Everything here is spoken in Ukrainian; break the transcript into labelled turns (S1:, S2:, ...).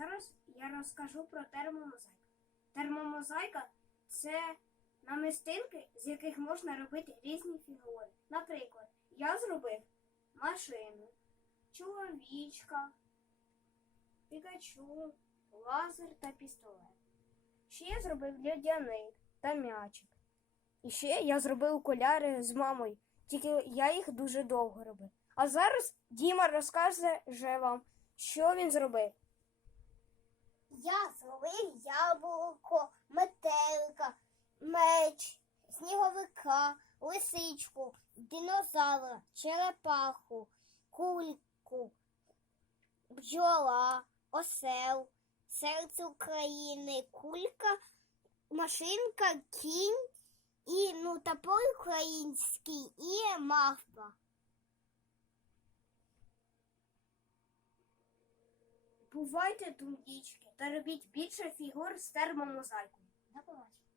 S1: Зараз я розкажу про термомозаїку. Термомозаїка це намистинки, з яких можна робити різні фігури. Наприклад, я зробив машину, чоловічка, пікачу, лазер та пістолет. Ще я зробив льодяник та м'ячик. І ще я зробив окуляри з мамою, тільки я їх дуже довго робив. А зараз Діма розкаже вам, що він зробив.
S2: Я зробив яблуко, метелика, меч, сніговика, лисичку, динозавра, черепаху, кульку, бджола, осел, серце України, кулька, машинка, кінь і ну, топор український і мавпа.
S1: Бувайте тумдічки та робіть більше фігур з термомозаїкою.
S2: До побачення.